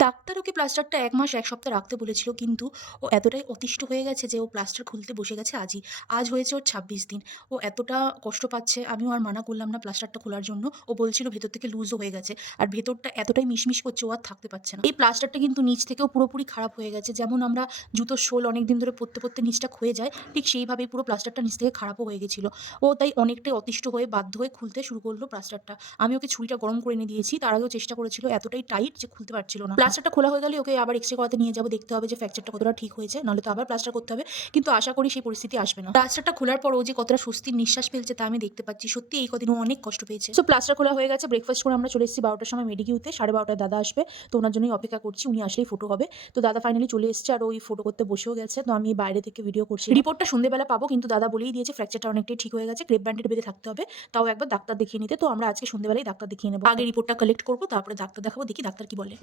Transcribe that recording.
Doctor ওকে প্লাস্টারটা ১ মাস ১ সপ্তাহ রাখতে বলেছিল। কিন্তু ও এতটাই অতিষ্ঠ হয়ে গেছে যে ও প্লাস্টার খুলতে বসে গেছে আজই। আজ হয়েছে ওর ২৬ দিন। ও এতটা কষ্ট পাচ্ছে, আমিও আর মানা করলাম না প্লাস্টারটা খোলার জন্য। ও বলছিল ভেতর থেকে লুজও হয়ে গেছে। আর ভেতরটা এতটাই মিশমিশ করছে ও আর থাকতে পারছে না। এই প্লাস্টারটা কিন্তু নিচ থেকেও পুরোপুরি খারাপ হয়ে গেছে। যেমন আমরা জুতোর সোল অনেকদিন ধরে পরতে নিচটা ক্ষয়ে যায়, ঠিক সেইভাবেই পুরো প্লাস্টারটা নিচ থেকে খারাপও হয়ে গেছিল। ও তাই অনেকটাই অতিষ্ঠ হয়ে বাধ্য হয়ে খুলতে শুরু করল প্লাস্টারটা। আমি ওকে ছুরিটা গরম করে এনে দিয়েছি। তার আগেও চেষ্টা করেছিল, এতটাই টাইট যে খুলতে পারছিল না। প্লাস্টারটা খোলা হয়ে গেলে ওকে আবার এক্স-রে করাতে নিয়ে যাবো। দেখতে হবে যে ফ্র্যাকচারটা কতটা ঠিক হয়েছে। নাহলে তো আবার প্লাস্টার করতে হবে। কিন্তু আশা করি সেই পরিস্থিতি আসবে না। প্লাস্টারটা খোলার পর ও যে কতটা স্বস্তির নিঃশ্বাস ফেলছে তা আমি দেখতে পাচ্ছি। সত্যি এই কদিন ও অনেক কষ্ট পেয়েছে। সো প্লাস্টার খোলা হয়ে গেছে। ব্রেকফাস্ট করে আমরা চলে এসেছি ১২ টার সময় মেডিকিউতে। ১২:৩০ টায় দাদা আসবে। তো ওনার জন্যই অপেক্ষা করছি। উনি আসলেই ফটো হবে। তো দাদা ফাইনালি চলে এসেছে আর ওই ফটো করতে বসেও গেছে। তো আমি বাইরে থেকে ভিডিও করছি। রিপোর্টটা সন্ধ্যেবেলা পাবো, কিন্তু দাদা বলেই দিয়েছে ফ্র্যাকচারটা অনেকটাই ঠিক হয়ে গেছে। ক্রেপ ব্যান্ডেড বেঁধে থাকতে হবে। তাও একবার ডাক্তার দেখিয়ে নিতে। তো আমরা আজকে সন্ধ্যেবেলায় ডাক্তার দেখিয়ে নেব। আগে রিপোর্টটা কালেক্ট করব, তারপরে ডাক্তার দেখাবো। দেখি ডাক্তার কি বলে।